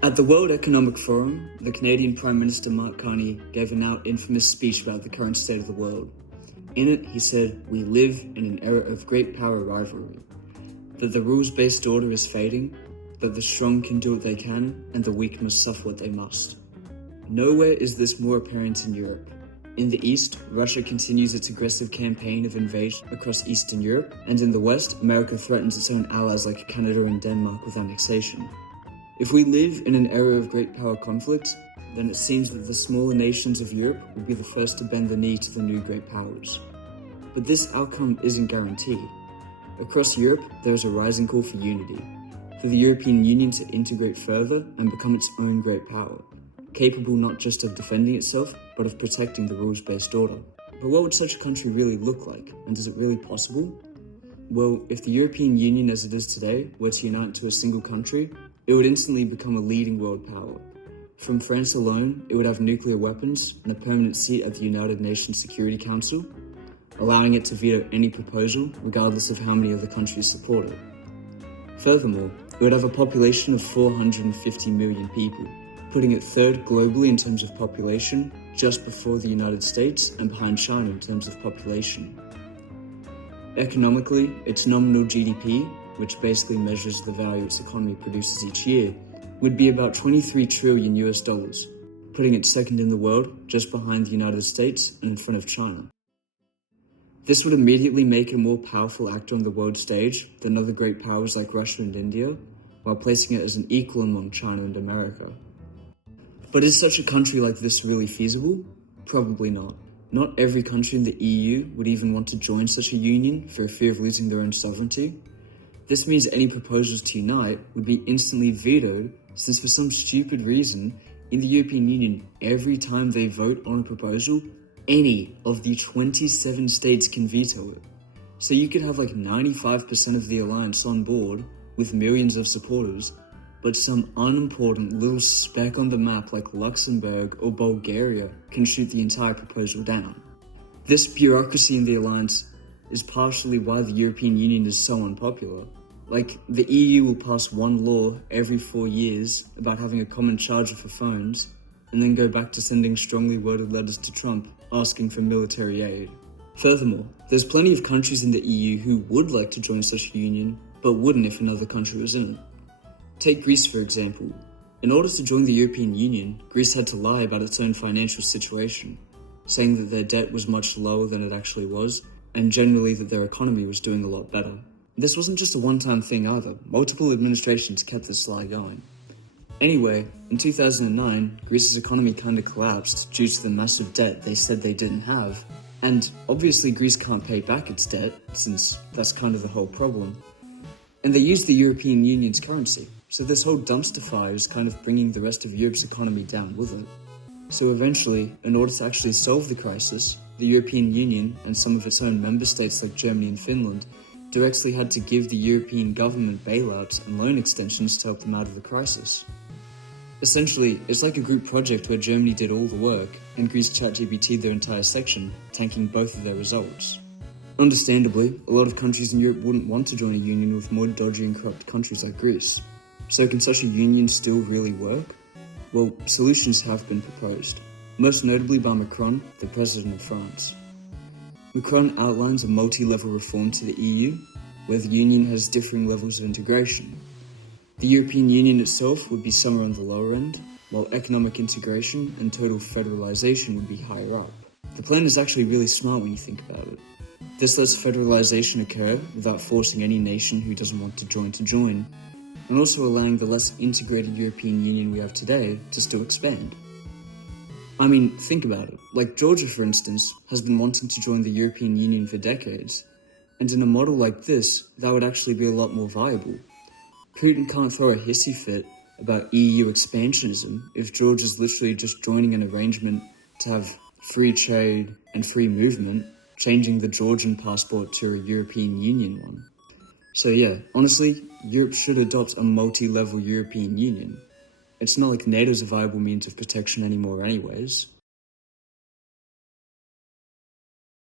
At the World Economic Forum, the Canadian Prime Minister Mark Carney gave a now infamous speech about the current state of the world. In it, he said, "We live in an era of great power rivalry, that the rules-based order is fading, that the strong can do what they can, and the weak must suffer what they must." Nowhere is this more apparent in Europe. In the East, Russia continues its aggressive campaign of invasion across Eastern Europe, and in the West, America threatens its own allies like Canada and Denmark with annexation. If we live in an era of great power conflict, then it seems that the smaller nations of Europe will be the first to bend the knee to the new great powers. But this outcome isn't guaranteed. Across Europe, there is a rising call for unity, for the European Union to integrate further and become its own great power, capable not just of defending itself, but of protecting the rules-based order. But what would such a country really look like, and is it really possible? Well, if the European Union as it is today were to unite into a single country, it would instantly become a leading world power. From France alone, it would have nuclear weapons and a permanent seat at the United Nations Security Council, allowing it to veto any proposal, regardless of how many other countries support it. Furthermore, it would have a population of 450 million people, putting it third globally in terms of population, just before the United States and behind China in terms of population. Economically, its nominal GDP, which basically measures the value its economy produces each year, would be about 23 trillion US dollars, putting it second in the world, just behind the United States and in front of China. This would immediately make it a more powerful actor on the world stage than other great powers like Russia and India, while placing it as an equal among China and America. But is such a country like this really feasible? Probably not. Not every country in the EU would even want to join such a union for fear of losing their own sovereignty. This means any proposals to unite would be instantly vetoed, since for some stupid reason, in the European Union, every time they vote on a proposal, any of the 27 states can veto it. So you could have like 95% of the alliance on board, with millions of supporters, but some unimportant little speck on the map like Luxembourg or Bulgaria can shoot the entire proposal down. This bureaucracy in the alliance is partially why the European Union is so unpopular. Like, the EU will pass one law every 4 years about having a common charger for phones, and then go back to sending strongly worded letters to Trump asking for military aid. Furthermore, there's plenty of countries in the EU who would like to join such a union, but wouldn't if another country was in it. Take Greece for example. In order to join the European Union, Greece had to lie about its own financial situation, saying that their debt was much lower than it actually was, and generally that their economy was doing a lot better. This wasn't just a one-time thing either. Multiple administrations kept this lie going. Anyway, in 2009, Greece's economy kinda collapsed due to the massive debt they said they didn't have. And obviously Greece can't pay back its debt, since that's kind of the whole problem. And they used the European Union's currency, so this whole dumpster fire is kind of bringing the rest of Europe's economy down with it. So eventually, in order to actually solve the crisis, the European Union and some of its own member states like Germany and Finland directly had to give the European government bailouts and loan extensions to help them out of the crisis. Essentially, it's like a group project where Germany did all the work and Greece ChatGPT'd their entire section, tanking both of their results. Understandably, a lot of countries in Europe wouldn't want to join a union with more dodgy and corrupt countries like Greece. So can such a union still really work? Well, solutions have been proposed, most notably by Macron, the president of France. Macron outlines a multi-level reform to the EU, where the Union has differing levels of integration. The European Union itself would be somewhere on the lower end, while economic integration and total federalization would be higher up. The plan is actually really smart when you think about it. This lets federalization occur without forcing any nation who doesn't want to join, and also allowing the less integrated European Union we have today to still expand. I mean, think about it. Like Georgia, for instance, has been wanting to join the European Union for decades, and in a model like this, that would actually be a lot more viable. Putin can't throw a hissy fit about EU expansionism if Georgia's literally just joining an arrangement to have free trade and free movement, changing the Georgian passport to a European Union one. So yeah, honestly, Europe should adopt a multi-level European Union. It's not like NATO's a viable means of protection anymore anyways.